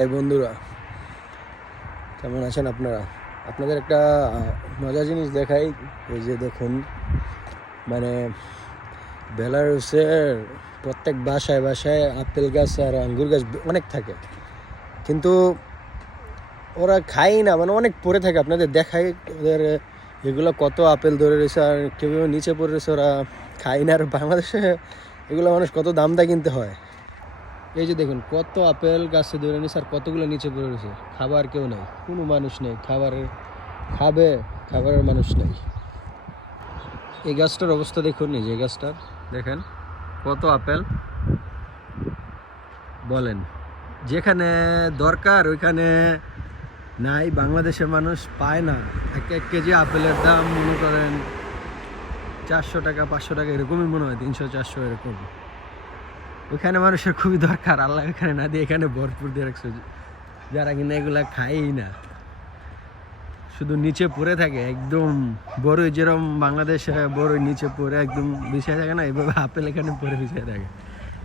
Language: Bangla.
এই বন্ধুরা, কেমন আছেন আপনারা? আপনাদের একটা মজার জিনিস দেখাই। এই যে দেখুন মানে বেলারুসের প্রত্যেক বাসায় বাসায় আপেল গাছ আর আঙ্গুর গাছ অনেক থাকে। কিন্তু ওরা খায় না মানে অনেক পড়ে থাকে। আপনাদের দেখাই, ওদের এগুলো কত আপেল ধরে রয়েছে আর কেউ কেউ নিচে পড়ে রয়েছে, ওরা খায় না। আর বাংলাদেশে এগুলো মানুষ কত দাম দা কিনতে হয়। এই যে দেখুন, কত আপেল গাছে ধরে নিয়েছে আর কতগুলো নিচে পড়ে রয়েছে। খাবার কেউ নেই, কোনো মানুষ নেই, খাবারের, খাবে, খাবারের মানুষ নেই। এই গাছটার অবস্থা দেখুন এই যে গাছটার, দেখেন, কত আপেল। বলেন, যেখানে দরকার ওইখানে নাই, বাংলাদেশের মানুষ পায় না। এক এক কেজি আপেলের দাম মনে করেন চারশো টাকা, পাঁচশো টাকা, এরকমই মনে হয়, তিনশো, চারশো, এরকম। ওইখানে মানুষের খুবই দরকার, আল্লাহ এখানে না দিয়ে এখানে ভরপুর দিয়ে রাখছে। যারা কিনা এগুলা খায়ই না। শুধু নিচে পড়ে থাকে, একদম বড়ই যেরকম বাংলাদেশে বড়ই নিচে পড়ে, একদম বিছিয়ে থাকে না এইভাবে আপেল এখানে পরে বিছিয়ে থাকে।